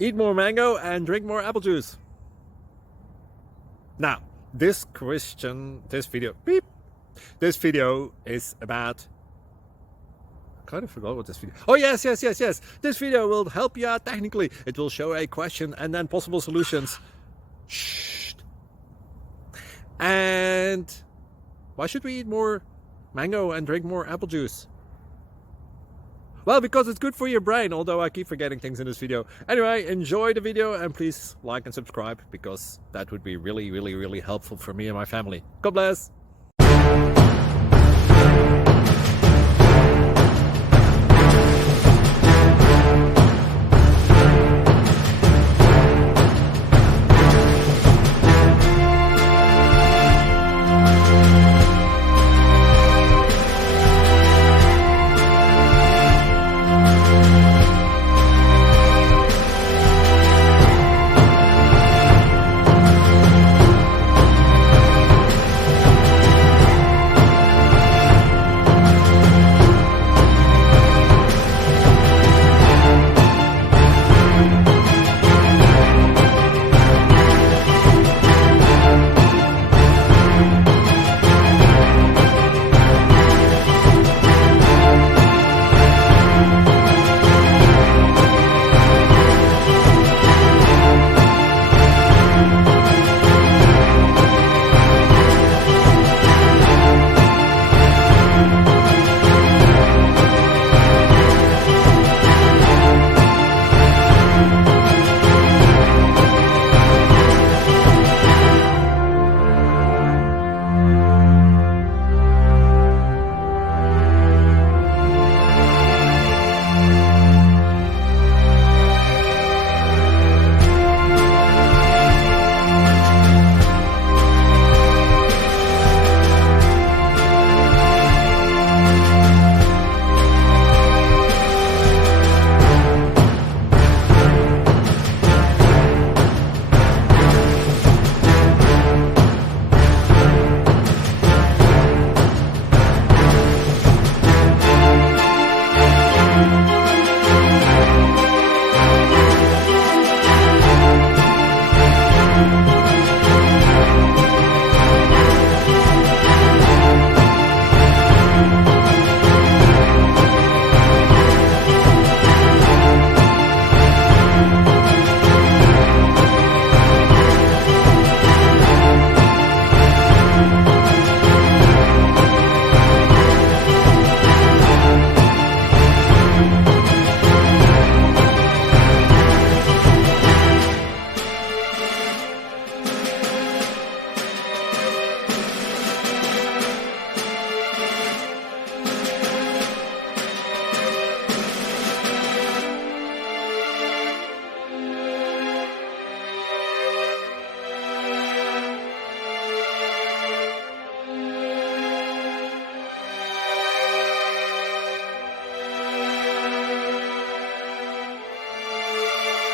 Eat more mango and drink more apple juice. Now, this video is about, I kind of forgot what this video. Oh, yes. This video will help you out technically. It will show a question and then possible solutions. Shh. And why should we eat more mango and drink more apple juice? Well, because it's good for your brain, although I keep forgetting things in this video. Anyway, enjoy the video and please like and subscribe, because that would be really helpful for me and my family. God bless!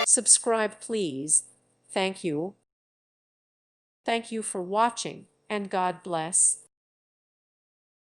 Subscribe, please. Thank you. Thank you for watching, and God bless.